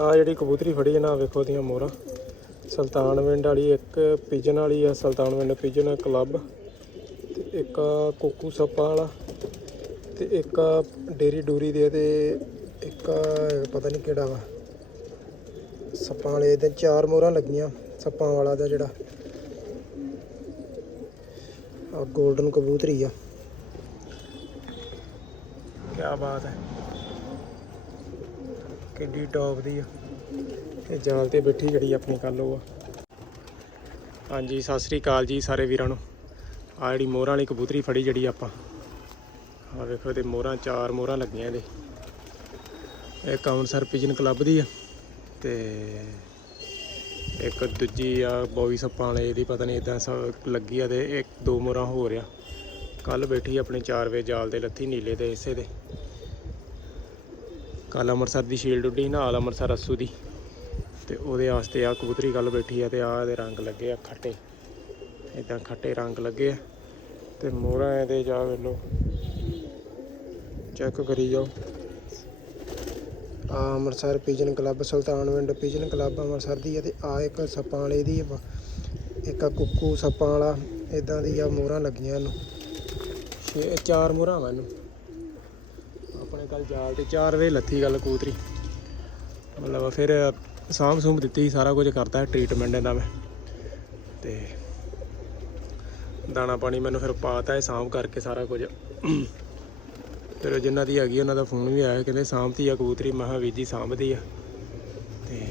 ਆ ਜਿਹੜੀ ਕਬੂਤਰੀ ਫੜੀ ਹੈ ਨਾ, ਵੇਖੋ ਦੀਆਂ ਮੋਹਰਾਂ। ਸੁਲਤਾਨ ਵਿੰਡ ਵਾਲੀ ਇੱਕ ਪਿਜਨ ਵਾਲੀ ਆ, ਸੁਲਤਾਨ ਵਿੰਡ ਪਿਜਨ ਕਲੱਬ ਤੇ ਇੱਕ ਆ ਕੋਕੂ ਸੱਪਾਂ ਵਾਲਾ, ਤੇ ਇੱਕ ਆ ਡੇਰੀ ਡੂਰੀ ਦੇ ਤੇ ਇੱਕ ਪਤਾ ਨਹੀਂ ਕਿਹੜਾ ਵਾ। ਸੱਪਾਂ ਵਾਲੇ ਦੇ ਚਾਰ ਮੋਹਰਾਂ ਲੱਗੀਆਂ, ਸੱਪਾਂ ਵਾਲਾ ਦਾ ਜਿਹੜਾ। ਆ 골ਡਨ ਕਬੂਤਰੀ ਆ। ਕੀ ਬਾਤ ਹੈ। ਕਿੱਡੀ ਟੌਪ ਦੀ ਆ। ਤੇ ਜਾਲ ਤੇ ਬੈਠੀ ਜਿਹੜੀ ਆਪਣੀ ਕੱਲ ਉਹ ਆ। ਹਾਂਜੀ, ਸਤਿ ਸ੍ਰੀ ਅਕਾਲ ਜੀ ਸਾਰੇ ਵੀਰਾਂ ਨੂੰ। ਆ ਜਿਹੜੀ ਮੋਹਰਾਂ ਵਾਲੀ ਕਬੂਤਰੀ ਫੜੀ ਜਿਹੜੀ ਆਪਾਂ। ਆ ਵੇਖੋ ਤੇ ਮੋਹਰਾਂ ਚਾਰ ਮੋਹਰਾਂ ਲੱਗੀਆਂ ਇਹਦੇ। ਇਹ ਕਾਉਂਟਸਰ ਪਿਜਨ ਕਲੱਬ ਦੀ ਆ। ਤੇ ਇੱਕ ਦੂਜੀ ਆ ਬੋਈ ਸੱਪਾਂ ਵਾਲੇ, ਇਹਦੀ ਪਤਾ ਨਹੀਂ ਇਦਾਂ ਲੱਗੀ ਆ ਤੇ ਇੱਕ ਦੋ ਮੋਹਰਾਂ ਹੋ ਰਿਆ ਕੱਲ ਬੈਠੀ ਆਪਣੇ 4 ਵਜੇ ਜਾਲ ਦੇ ਲੱਥੀ ਨੀਲੇ ਦੇ ਇਸੇ ਦੇ। ਕੱਲ ਅੰਮ੍ਰਿਤਸਰ ਦੀ ਸ਼ੀਲਡ ਉੱਡੀ, ਨਾਲ ਅੰਮ੍ਰਿਤਸਰ ਅਸੂ ਦੀ। ਤੇ ਉਹਦੇ ਵਾਸਤੇ ਆ ਕਬੂਤਰੀ ਕੱਲ ਬੈਠੀ ਆ ਤੇ ਆ ਇਹਦੇ ਰੰਗ ਲੱਗੇ ਆ ਖੱਟੇ। ਇਦਾਂ ਖੱਟੇ ਰੰਗ ਲੱਗੇ ਆ। ਤੇ ਮੋਹਰਾਂ ਇਹਦੇ ਜਾ ਵੇਲੋ ਚੈੱਕ ਕਰੀ ਜਾਓ। ਆ Amritsar pigeon club Sultanwind pigeon club Amritsar ਦੀ ਹੈ ਤੇ ਆ ਇੱਕ ਸੱਪਾਂ ਵਾਲੇ ਦੀ ਇੱਕ ਆ ਕੁੱਕੂ ਸੱਪਾਂ ਵਾਲਾ। ਇਦਾਂ ਦੀ ਆ ਮੋਹਰਾਂ ਲੱਗੀਆਂ ਇਹਨੂੰ। ਛੇ, ਚਾਰ ਮੋਹਰਾਂ ਵਾ ਇਹਨੂੰ। ਆਪਣੇ ਕੱਲ ਜਾਲ ਤੇ 4 ਵਜੇ ਲੱਥੀ ਗੱਲ ਕੂਤਰੀ। ਮਤਲਬ ਫਿਰ ਸਾਂਭ ਸੂੰਭ ਦਿੱਤੀ, ਸਾਰਾ ਕੁਝ ਕਰਤਾ ਟ੍ਰੀਟਮੈਂਟ ਇਹਦਾ ਮੈਂ। ਤੇ ਦਾਣਾ ਪਾਣੀ ਮੈਨੂੰ ਫਿਰ ਪਾਤਾ ਹੈ ਸਾਂਭ ਕਰਕੇ ਸਾਰਾ ਕੁਝ। ਫਿਰ ਜਿਨ੍ਹਾਂ ਦੀ ਹੈਗੀ ਉਹਨਾਂ ਦਾ ਫੋਨ ਵੀ ਆਇਆ, ਕਹਿੰਦੇ ਸਾਂਭਤੀ ਆ ਕਬੂਤਰੀ ਮਹਾ ਵੀਰ ਜੀ ਸਾਂਭਦੀ ਆ। ਤੇ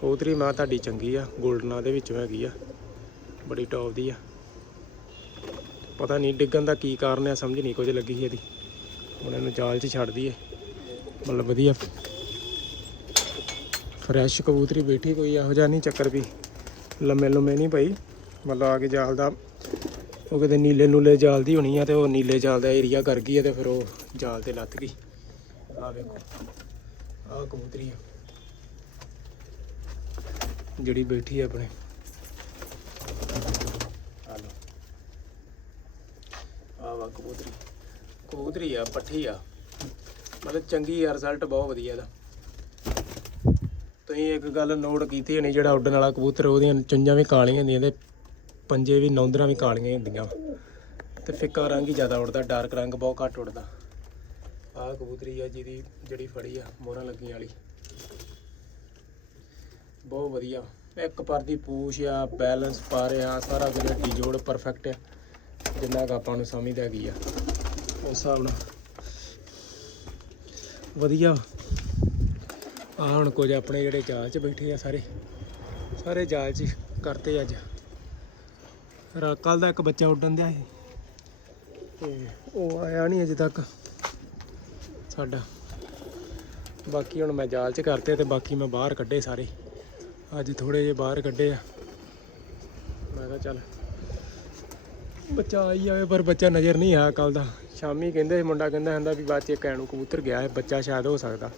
ਕਬੂਤਰੀ ਮਾਂ ਤੁਹਾਡੀ ਚੰਗੀ ਆ, ਗੋਲਡਨਾਂ ਦੇ ਵਿੱਚੋਂ ਹੈਗੀ ਆ। ਬੜੀ ਟੌਪ ਦੀ ਆ। ਪਤਾ ਨਹੀਂ ਡਿੱਗਣ ਦਾ ਕੀ ਕਾਰਨ ਆ, ਸਮਝ ਨਹੀਂ ਕੁਝ ਲੱਗੀ ਇਹਦੀ। ਹੁਣ ਇਹਨੂੰ ਜਾਲ 'ਚ ਛੱਡ ਦਈਏ। ਮਤਲਬ ਵਧੀਆ। ਫਰੈਸ਼ ਕਬੂਤਰੀ ਬੈਠੀ ਕੋਈ, ਇਹੋ ਜਿਹਾ ਨਹੀਂ ਚੱਕਰ ਵੀ। ਲੰਮੇ ਲੰਮੇ ਨਹੀਂ ਪਈ ਮਤਲਬ ਆ ਕੇ ਜਾਲ ਦਾ, ਉਹ ਕਿਤੇ ਨੀਲੇ ਨੂਲੇ ਜਾਲ ਦੀ ਹੋਣੀ ਆ ਤੇ ਉਹ ਨੀਲੇ ਜਾਲ ਦਾ ਏਰੀਆ ਕਰ ਗਈ ਆ ਤੇ ਫਿਰ ਉਹ ਜਾਲ ਤੇ ਲੱਤ ਗਈ। ਆ ਵੇਖੋ ਆ ਕਬੂਤਰੀ ਆ। ਜਿਹੜੀ ਬੈਠੀ ਆ ਆਪਣੇ। ਆ ਲਓ। ਆ ਵਾ ਕਬੂਤਰੀ। ਕਬੂਤਰੀ ਆ, ਪੱਠੀ ਆ। ਮਤਲਬ ਚੰਗੀ ਆ ਰਿਜ਼ਲਟ ਬਹੁਤ ਵਧੀਆ ਇਹਦਾ। ਤੁਸੀਂ ਇੱਕ ਗੱਲ ਨੋਟ ਕੀਤੀ ਹੋਣੀ, ਜਿਹੜਾ ਉੱਡਣ ਵਾਲਾ ਕਬੂਤਰ, ਉਹਦੀਆਂ ਚੁੰਝਾਂ ਵੀ ਕਾਲੀਆਂ ਹੁੰਦੀਆਂ ਤੇ ਪੰਜੇ ਵੀ, ਨੌਂਦਰਾਂ ਵੀ ਕਾਲੀਆਂ ਹੀ ਹੁੰਦੀਆਂ। ਤੇ ਫਿੱਕਾ ਰੰਗ ਹੀ ਜ਼ਿਆਦਾ ਉੱਡਦਾ ਡਾਰਕ ਰੰਗ ਬਹੁਤ ਘੱਟ ਉੱਡਦਾ। ਆਹ ਕਬੂਤਰੀ ਆ ਜਿਹਦੀ ਜਿਹੜੀ ਫੜੀ ਆ, ਮੋਹਰਾਂ ਲੱਗੀਆਂ ਵਾਲੀ। ਬਹੁਤ ਵਧੀਆ। ਇੱਕ ਪਰ ਦੀ ਪੂਛ ਆ ਬੈਲੈਂਸ ਪਾ ਰਿਹਾ, ਸਾਰਾ ਕੁਝ ਢੀ ਜੋੜ ਪਰਫੈਕਟ ਆ। ਜਿੰਨਾ ਕੁ ਆਪਾਂ ਨੂੰ ਸਮਝਦਾ ਹੈਗੀ ਆ। ਉਸ ਹਿਸਾਬ ਨਾਲ। ਵਧੀਆ। ਆ ਹੁਣ ਕੁਝ ਆਪਣੇ ਜਿਹੜੇ ਜਾਲ 'ਚ ਬੈਠੇ ਆ ਸਾਰੇ। ਸਾਰੇ ਜਾਲ 'ਚ ਕਰਤੇ ਅੱਜ। ਕੱਲ ਦਾ ਇੱਕ ਬੱਚਾ ਉੱਡਣ ਦਿਆ ਸੀ। ਤੇ ਉਹ ਆਇਆ ਨਹੀਂ ਅਜੇ ਤੱਕ ਸਾਡਾ। ਬਾਕੀ ਹੁਣ ਮੈਂ ਜਾਲ 'ਚ ਕਰਤੇ ਤੇ ਬਾਕੀ ਮੈਂ ਬਾਹਰ ਕੱਢੇ ਸਾਰੇ। ਅੱਜ ਥੋੜੇ ਜਿਹੇ ਬਾਹਰ ਕੱਢੇ ਆ। ਮੈਂ ਕਿਹਾ ਚੱਲ, ਬੱਚਾ ਆਈ ਜਾਵੇ, ਪਰ ਬੱਚਾ ਨਜ਼ਰ ਨਹੀਂ ਆਇਆ ਕੱਲ ਦਾ। ਸ਼ਾਮੀ ਕਹਿੰਦੇ ਮੁੰਡਾ ਕਹਿੰਦਾ ਹੁੰਦਾ ਵੀ ਬਾਅਦ ਚ ਇੱਕ ਐਨੂੰ ਕਬੂਤਰ ਗਿਆ ਹੈ, ਬੱਚਾ ਸ਼ਾਇਦ ਹੋ ਸਕਦਾ।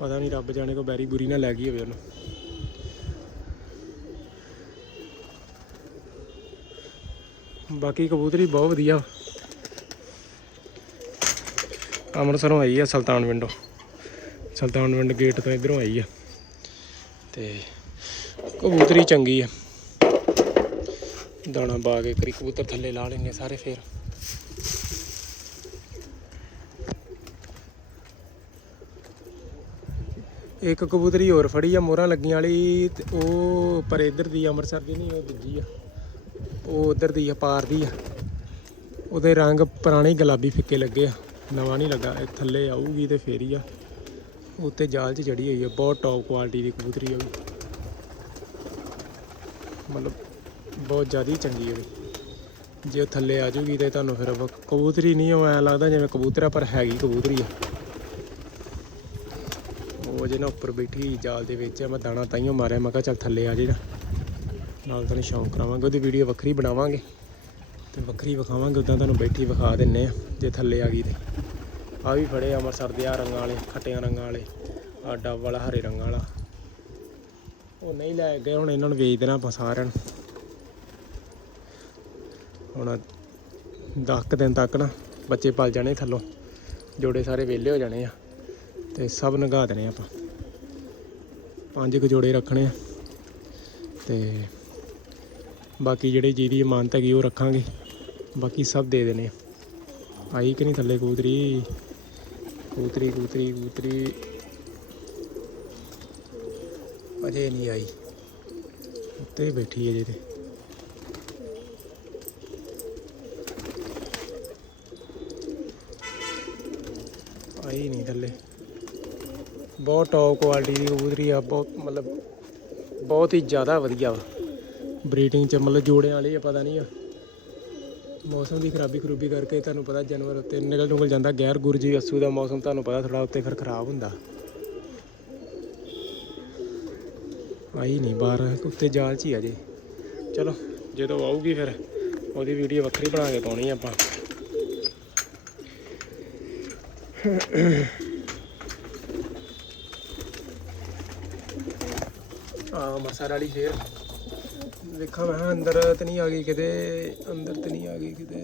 ਪਤਾ ਨਹੀਂ ਰੱਬ ਜਾਣੇ ਕੋ ਬੈਰੀ ਬੁਰੀ ਨਾ ਲੈ ਗਈ ਹੋਵੇ ਉਹਨੂੰ। ਬਾਕੀ ਕਬੂਤਰੀ ਬਹੁਤ ਵਧੀਆ। ਅੰਮ੍ਰਿਤਸਰੋਂ ਆਈ ਆ ਸੁਲਤਾਨ ਵਿੰਡੋ। ਸੁਲਤਾਨ ਵਿੰਡ ਗੇਟ ਤੋਂ ਇਧਰੋਂ ਆਈ ਆ। ਤੇ ਕਬੂਤਰੀ ਚੰਗੀ ਆ। ਦਾਣਾ ਪਾ ਕੇ ਕਰੀ ਕਬੂਤਰ ਥੱਲੇ ਲਾ ਲੈਣੇ ਸਾਰੇ ਫੇਰ। ਇੱਕ ਕਬੂਤਰੀ ਹੋਰ ਫੜੀ ਆ, ਮੋਹਰਾਂ ਲੱਗੀਆਂ ਵਾਲੀ ਤੇ ਉਹ ਪਰ ਇਧਰ ਦੀ ਅੰਮ੍ਰਿਤਸਰ ਦੀ ਨਹੀਂ, ਉਹ ਦੂਜੀ ਆ। ਉਹ ਉਧਰ ਦੀ ਆ, ਪਾਰ ਦੀ ਆ। ਉਹਦੇ ਰੰਗ ਪੁਰਾਣੇ ਗੁਲਾਬੀ ਫਿੱਕੇ ਲੱਗੇ ਆ। ਨਵਾਂ ਨਹੀਂ ਲੱਗਾ, ਇਹ ਥੱਲੇ ਆਊਗੀ ਤੇ ਫੇਰ ਹੀ ਆ। ਉੱਤੇ ਜਾਲ 'ਚ ਚੜੀ ਹੋਈ ਆ, ਬਹੁਤ ਟੌਪ ਕੁਆਲਿਟੀ ਦੀ ਕਬੂਤਰੀ ਆ ਉਹ। ਮਤਲਬ ਬਹੁਤ ਜ਼ਿਆਦਾ ਚੰਗੀ ਹੈ ਜੇ ਉਹ ਥੱਲੇ ਆ ਜੂਗੀ ਤੇ ਤੁਹਾਨੂੰ ਫਿਰ ਉਹ ਕਬੂਤਰੀ ਨਹੀਂ, ਉਹ ਐ ਲੱਗਦਾ ਜਿਵੇਂ ਕਬੂਤਰ ਆ ਪਰ ਹੈਗੀ ਕਬੂਤਰੀ ਆ। ਉਹ ਜੇ ਨਾ ਉੱਪਰ ਬੈਠੀ ਜਾਲ ਦੇ ਵਿੱਚ, ਮੈਂ ਦਾਣਾ ਤਾਈਓ ਮਾਰਿਆ, ਮੈਂ ਕਿਹਾ ਚੱਲ ਥੱਲੇ ਆ ਜੇ ਨਾ। ਨਾਲ ਤੁਹਾਨੂੰ ਸ਼ੌਂਕ ਕਰਾਵਾਂਗੇ, ਉਹਦੀ ਵੀਡੀਓ ਵੱਖਰੀ ਬਣਾਵਾਂਗੇ। ਤੇ ਵੱਖਰੀ ਵਿਖਾਵਾਂਗੇ, ਉਦਾਂ ਤੁਹਾਨੂੰ ਬੈਠੀ ਵਿਖਾ ਦਿੰਨੇ ਆ, ਜੇ ਥੱਲੇ ਆ ਗਈ ਤੇ। ਆ ਵੀ ਫੜੇ ਅੰਮ੍ਰਿਤਸਰ ਦੇ ਆ ਰੰਗਾਂ ਵਾਲੇ, ਖੱਟਿਆਂ ਰੰਗਾਂ ਵਾਲੇ, ਆ ਡੱਬ ਵਾਲਾ, ਹਰੇ ਰੰਗਾਂ ਵਾਲਾ। ਉਹ ਨਹੀਂ ਲੈ ਗਏ, ਹੁਣ ਇਹਨਾਂ ਨੂੰ ਵੇਚ ਦੇਣਾ ਆਪਾਂ ਸਾਰਿਆਂ ਨੂੰ। ਹੁਣ 10 ਦਿਨ ਤੱਕ ਨਾ ਬੱਚੇ ਪਲ ਜਾਣੇ ਥੱਲੋਂ, ਜੋੜੇ ਸਾਰੇ ਵਿਹਲੇ ਹੋ ਜਾਣੇ ਆ। ਤੇ ਸਭ ਨਗਾ ਦੇਣੇ ਆਪਾਂ। ਪੰਜ ਕੁ ਜੋੜੇ ਰੱਖਣੇ ਆ ਤੇ ਬਾਕੀ ਜਿਹੜੇ ਜਿਹਦੀ ਇਮਾਨਤ ਹੈਗੀ ਉਹ ਰੱਖਾਂਗੇ। ਬਾਕੀ ਸਭ ਦੇ ਦੇਣੇ ਆਈ ਕਿ ਨਹੀਂ ਥੱਲੇ ਕਬੂਤਰੀ? ਕੂਤਰੀ ਕੂਤਰੀ ਕੂਤਰੀ ਅਜੇ ਨਹੀਂ ਆਈ। ਉੱਤੇ ਬੈਠੀ ਹੈ ਜੇ ਤੇ। ਆਈ ਨਹੀਂ ਥੱਲੇ। ਬਹੁਤ ਟੌਪ ਕੁਆਲਿਟੀ ਦੀ ਕਬੂਤਰੀ ਆ, ਬਹੁਤ ਮਤਲਬ ਬਹੁਤ ਹੀ ਜ਼ਿਆਦਾ ਵਧੀਆ ਵਾ। ਬਰੀਡਿੰਗ ਚ ਮਤਲਬ ਜੋੜਿਆਂ ਵਾਲੀ ਆ, ਪਤਾ ਨਹੀਂ ਆ। ਮੌਸਮ ਦੀ ਖਰਾਬੀ ਖਰੂਬੀ ਕਰਕੇ ਤੁਹਾਨੂੰ ਪਤਾ ਜਾਨਵਰ ਉੱਤੇ ਨਿਕਲ ਨੁਕਲ ਜਾਂਦਾ, ਗੈਰ ਗੁਰਜੀ ਅਸੂ ਦਾ ਮੌਸਮ ਤੁਹਾਨੂੰ ਪਤਾ ਥੋੜਾ ਉੱਤੇ ਫਿਰ ਖਰਾਬ ਹੁੰਦਾ। ਆਈ ਨਹੀਂ, ਬਾਹਰ ਉੱਤੇ ਜਾਲ 'ਚ ਹੀ ਆ ਜੇ। ਚਲੋ, ਜਦੋਂ ਆਊਗੀ ਫਿਰ ਉਹਦੀ ਵੀਡੀਓ ਵੱਖਰੀ ਬਣਾ ਕੇ ਪਾਉਣੀ ਆਪਾਂ। ਆ ਮਸਰ ਵਾਲੀ ਫੇਰ। ਦੇਖਾਂ ਮੈਂ ਕਿਹਾ ਅੰਦਰ ਤੇ ਨਹੀਂ ਆ ਗਈ ਕਿਤੇ, ਅੰਦਰ ਤੇ ਨਹੀਂ ਆ ਗਈ ਕਿਤੇ।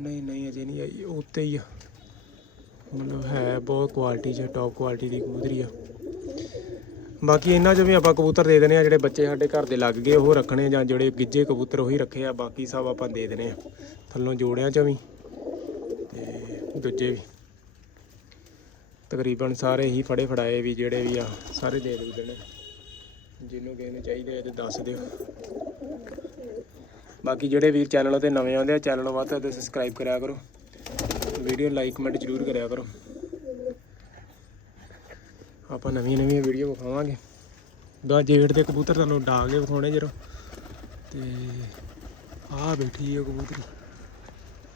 ਨਹੀਂ ਨਹੀਂ, ਅਜੇ ਨਹੀਂ ਆਈ ਉਹ ਉੱਤੇ ਹੀ ਆ। ਮਤਲਬ ਹੈ ਬਹੁਤ ਕੁਆਲਿਟੀ ਚ ਟੌਪ ਕੁਆਲਿਟੀ ਦੀ ਕਬੂਤਰੀ ਆ। ਬਾਕੀ ਇਹਨਾਂ ਚ ਵੀ ਆਪਾਂ ਕਬੂਤਰ ਦੇ ਦੇਣੇ ਆ, ਜਿਹੜੇ ਬੱਚੇ ਸਾਡੇ ਘਰ ਦੇ ਲੱਗ ਗਏ, ਉਹ ਰੱਖਣੇ ਜਾਂ ਜਿਹੜੇ ਗਿੱਜੇ ਕਬੂਤਰ ਉਹੀ ਰੱਖੇ ਆ, ਬਾਕੀ ਸਭ ਆਪਾਂ ਦੇ ਦੇਣੇ ਆ। ਥੱਲੋਂ ਜੋੜਿਆਂ ਚ ਵੀ ਤੇ ਦੂਜੇ ਵੀ। ਤਕਰੀਬਨ ਸਾਰੇ ਹੀ ਫੜੇ ਫੜਾਏ ਵੀ ਜਿਹੜੇ ਵੀ ਆ, ਸਾਰੇ ਦੇ ਦੇ ਨੇ ਜਿਹਨੂੰ ਕਿਸੇ ਨੂੰ ਚਾਹੀਦੇ ਆ ਤੇ ਦੱਸ ਦਿਓ। ਬਾਕੀ ਜਿਹੜੇ ਵੀਰ ਚੈਨਲ 'ਤੇ ਨਵੇਂ ਆਉਂਦੇ ਆ ਚੈਨਲ ਨੂੰ ਵੱਧ ਤੋਂ ਸਬਸਕ੍ਰਾਈਬ ਕਰਿਆ ਕਰੋ। ਵੀਡੀਓ ਲਾਈਕ ਕਮੈਂਟ ਜ਼ਰੂਰ ਕਰਿਆ ਕਰੋ। ਆਪਾਂ ਨਵੀਆਂ ਨਵੀਆਂ ਵੀਡੀਓ ਵਿਖਾਵਾਂਗੇ। ਦਾ ਜੇੜ ਦੇ ਕਬੂਤਰ ਤੁਹਾਨੂੰ ਡਾਂਗੇ ਵਿਖਾਉਣੇ ਜਰੋ ਤੇ ਆਹ ਬੈਠੀ ਹੈ ਕਬੂਤਰੀ।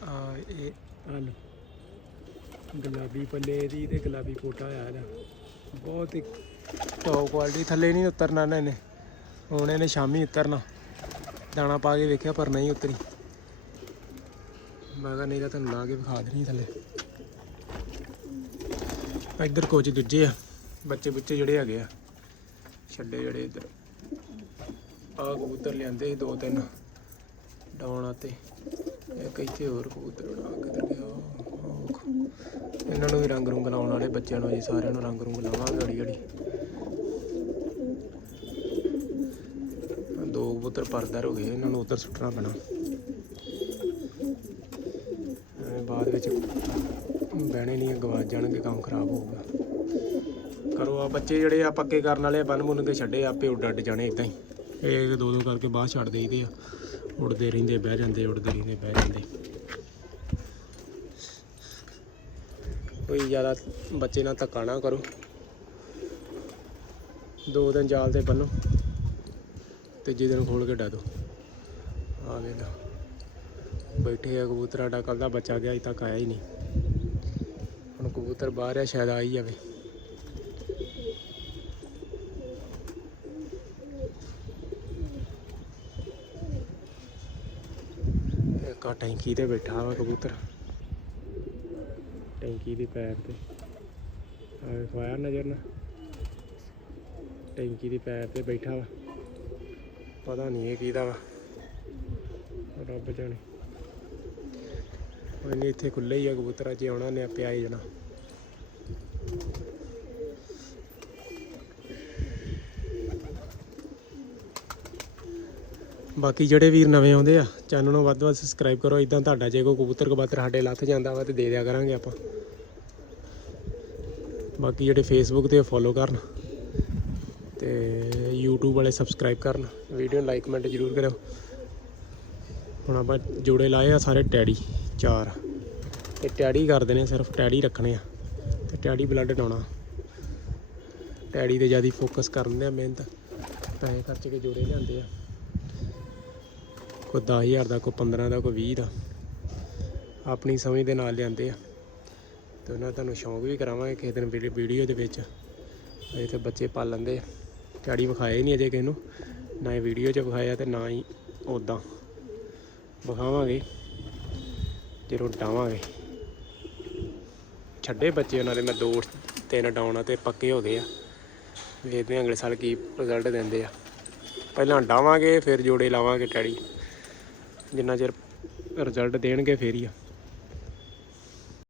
ਆ ਇਹ ਆ ਲਓ। ਗੁਲਾਬੀ ਪੱਲੇ ਦੀ ਤੇ ਗੁਲਾਬੀ ਕੋਟਾ ਆਇਆ ਇਹਦਾ। ਬਹੁਤ ਹੀ ਟੌਪ ਕੁਆਲਿਟੀ ਥੱਲੇ ਨਹੀਂ ਉਤਰਨਾ ਨਾ। ਇਹਨੇ ਹੁਣ ਇਹਨੇ ਸ਼ਾਮੀ ਉਤਰਨਾ। ਦਾਣਾ ਪਾ ਕੇ ਵੇਖਿਆ, ਪਰ ਨਹੀਂ ਉਤਰੀ। ਮੈਂ ਕਿਹਾ, ਨਹੀਂ ਤਾਂ ਤੁਹਾਨੂੰ ਲਾ ਕੇ ਵਿਖਾ ਦੇਣੀ ਥੱਲੇ। ਇੱਧਰ ਕੁਝ ਦੂਜੇ ਆ। ਬੱਚੇ ਬੁੱਚੇ ਜਿਹੜੇ ਹੈਗੇ ਆ। ਛੱਡੇ ਜਿਹੜੇ ਇੱਧਰ। ਆ ਕਬੂਤਰ ਲਿਆਂਦੇ ਸੀ ਦੋ ਤਿੰਨ। ਡਾਉਣਾ ਤੇ ਇੱਕ ਇੱਥੇ ਹੋਰ ਕਬੂਤਰ ਉਡਾ ਕਿੱਧਰ ਇਹਨਾਂ ਨੂੰ ਵੀ ਰੰਗ ਰੁੰਗ ਲਾਉਣ ਵਾਲੇ ਬੱਚਿਆਂ ਨੂੰ ਜੀ ਸਾਰਿਆਂ ਨੂੰ ਰੰਗ ਰੁੰਗ ਲਾਵਾਂਗੇ ਗੜੀ ਗੜੀ ਦੋ ਕਬੂਤਰ ਪਰਦਰ ਹੋ ਗਏ ਇਹਨਾਂ ਨੂੰ ਉੱਧਰ ਸੁੱਟਣਾ ਪੈਣਾ। ਬਾਅਦ ਵਿੱਚ ਬਹਿਣੇ ਨਹੀਂ ਗਵਾਚ ਜਾਣਗੇ ਕੰਮ ਖਰਾਬ ਹੋਊਗਾ। ਕਰੋ ਆ ਬੱਚੇ ਜਿਹੜੇ ਆ ਪੱਕੇ ਕਰਨ ਵਾਲੇ ਆ, ਬੰਨ ਮੁੰਨ ਕੇ ਛੱਡੇ ਆਪੇ ਉੱਡ ਅੱਡ ਜਾਣੇ ਇਦਾਂ ਹੀ। ਇਹ ਦੋ ਦੋ ਕਰਕੇ ਬਾਹਰ ਛੱਡ ਦੇਈਦੇ ਆ। ਉੱਡਦੇ ਰਹਿੰਦੇ ਬਹਿ ਜਾਂਦੇ ਉੱਡਦੇ ਰਹਿੰਦੇ ਬਹਿ ਜਾਂਦੇ। ਕੋਈ ਜ਼ਿਆਦਾ ਬੱਚੇ ਨਾਲ ਧੱਕਾ ਨਾ ਕਰੋ। ਦੋ ਦਿਨ ਜਾਲ ਤੇ ਬੰਨੋ, ਤੀਜੇ ਦਿਨ ਖੋਲ ਕੇ ਡਾ ਦੋ। ਆ ਵੇ ਲਓ। ਬੈਠੇ ਆ ਕਬੂਤਰ, ਸਾਡਾ ਕੱਲ ਦਾ ਬੱਚਾ ਗਿਆ, ਅਜੇ ਤੱਕ ਆਇਆ ਹੀ ਨਹੀਂ। ਹੁਣ ਕਬੂਤਰ ਬਾਹਰ ਆ, ਸ਼ਾਇਦ ਆ ਹੀ ਜਾਵੇ। ਇੱਕ ਟੈਂਕੀ ਤੇ ਬੈਠਾ ਵਾ ਕਬੂਤਰ। ਟੈਂਕੀ ਦੀ ਪੈਰ ਤੇ। ਆ ਵੇਖੋ ਨਜ਼ਰ ਨਾ। ਟੈਂਕੀ ਦੀ ਪੈਰ ਤੇ ਬੈਠਾ ਵਾ। ਪਤਾ ਨਹੀਂ ਇਹ ਕਿਹਦਾ ਵਾ। ਰੱਬ ਜਾਣੇ। ਉਹ ਨਹੀਂ ਇੱਥੇ ਖੁੱਲੇ ਹੀ ਆ ਕਬੂਤਰ, ਅੱਜ ਆਉਣਾ ਨੇ ਆਪੇ ਆਈ ਜਾਣਾ। ਬਾਕੀ ਜਿਹੜੇ ਵੀਰ ਨਵੇਂ ਆਉਂਦੇ ਆ ਚੈਨਲ ਨੂੰ ਵੱਧ ਤੋਂ ਵੱਧ ਸਬਸਕ੍ਰਾਈਬ ਕਰੋ ਇਦਾਂ ਤੁਹਾਡਾ ਜੇ ਕੋਈ ਕਬੂਤਰ ਕਬਾਤਰ ਸਾਡੇ ਲੱਥ ਜਾਂਦਾ ਵਾ ਤੇ ਦੇ ਦਿਆ ਕਰਾਂਗੇ ਆਪਾਂ। ਬਾਕੀ ਜਿਹੜੇ ਫੇਸਬੁੱਕ ਤੇ ਫੋਲੋ ਕਰਨ ਤੇ YouTube ਵਾਲੇ ਸਬਸਕ੍ਰਾਈਬ ਕਰਨ। ਵੀਡੀਓ ਨੂੰ ਲਾਈਕ ਕਮੈਂਟ ਜ਼ਰੂਰ ਕਰਿਓ। ਹੁਣ ਆਪਾਂ ਜੋੜੇ ਲਾਏ ਆ ਸਾਰੇ ਟੈਡੀ, ਚਾਰ। ਤੇ ਟੈਡੀ ਕਰਦੇ ਨੇ ਸਿਰਫ, ਟੈਡੀ ਰੱਖਣੇ ਆ। ਤੇ ਟੈਡੀ ਬਲੱਡ ਡਾਉਣਾ। ਟੈਡੀ ਤੇ ਜ਼ਿਆਦਾ ਫੋਕਸ ਕਰਦੇ ਆ ਮਿਹਨਤ। ਪੈਸੇ ਖਰਚ ਕੇ ਜੋੜੇ ਲਿਆਂਦੇ ਆ। ਕੋਈ 10000 ਦਾ, ਕੋਈ 15 ਦਾ, ਕੋਈ 20 ਦਾ। ਆਪਣੀ ਸਮਝ ਦੇ ਨਾਲ ਲਿਆਂਦੇ ਆ। ਤੇ ਉਹਨਾਂ ਤੁਹਾਨੂੰ ਸ਼ੌਂਕ ਵੀ ਕਰਾਵਾਂਗੇ ਕਿਸੇ ਦਿਨ ਵੀਡੀ- ਵੀਡੀਓ ਦੇ ਵਿੱਚ। ਅਜੇ ਤੇ ਬੱਚੇ ਪਾਲ ਲੈਂਦੇ ਆ। ਟੈਡੀ ਵਿਖਾਏ ਨਹੀਂ ਅਜੇ ਕਿਸੇ ਨੂੰ। ਨਾ ਹੀ ਵੀਡੀਓ 'ਚ ਵਿਖਾਇਆ ਤੇ ਨਾ ਹੀ ਉਦਾਂ ਵਿਖਾਵਾਂਗੇ। ਜਦੋਂ ਡਾਵਾਂਗੇ। ਛੱਡੇ ਬੱਚੇ ਉਹਨਾਂ ਦੇ। ਮੈਂ ਦੋ, ਤਿੰਨ ਡਾਉਣਾ ਤੇ ਪੱਕੇ ਹੋ ਗਏ ਆ। ਵੇਖਦੇ ਹਾਂ ਅਗਲੇ ਸਾਲ ਕੀ ਰਿਜ਼ਲਟ ਦਿੰਦੇ ਆ। ਪਹਿਲਾਂ ਡਾਵਾਂਗੇ, ਫਿਰ ਜੋੜੇ ਲਾਵਾਂਗੇ ਟੈਡੀ ਜਿੰਨਾ ਚਿਰ ਰਿਜ਼ਲਟ ਦੇਣਗੇ ਫੇਰ ਹੀ ਆ।